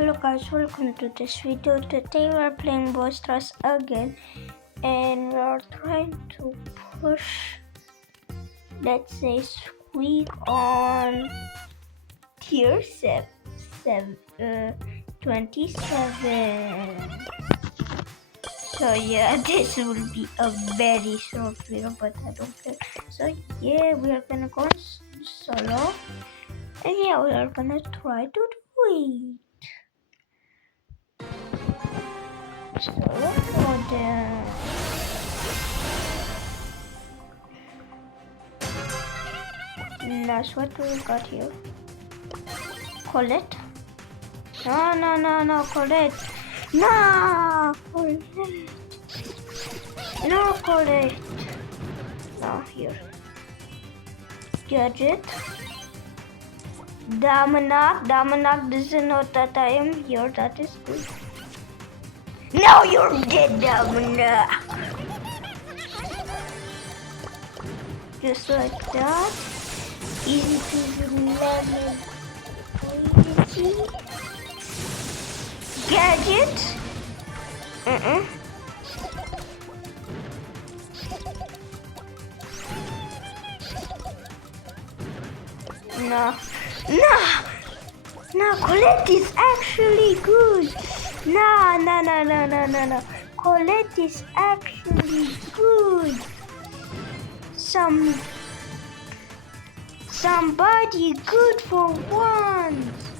Hello guys, welcome to this video. Today we're playing Boosters again and we're trying to push, let's say, squeak on tier 27. So yeah, this will be a very short video, but I don't care. So yeah, we are gonna go solo and yeah, we are gonna try to do it. So let's go there. That's what we got here. Colette? No, Colette. No, Colette. No, Colette. No, here. Gadget. Damanak doesn't know that I am here. That is good. No, you're dead, Damanak. Just like that. Easy peasy lemon. Easy. Gadget. No, Colette is actually good. No. Colette is actually good. Somebody good for once.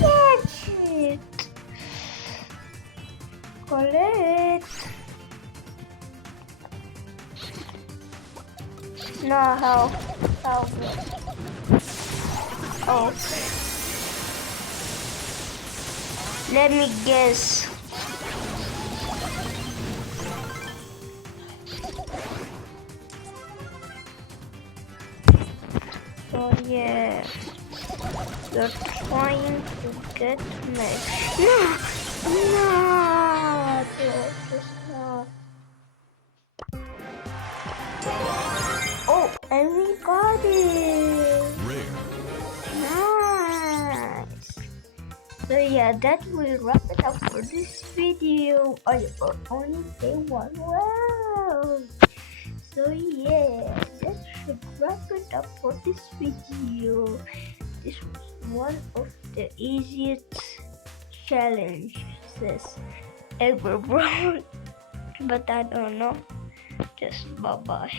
That's it. Colette. No, how? Oh. Let me guess. So yeah, you're trying to get me. No, just not. Oh, and we got it. Nice. So yeah, that will wrap it up for this video. I only say one word. So yeah, that should wrap it up for this video. This was one of the easiest challenges ever, bro. But I don't know. Just bye bye.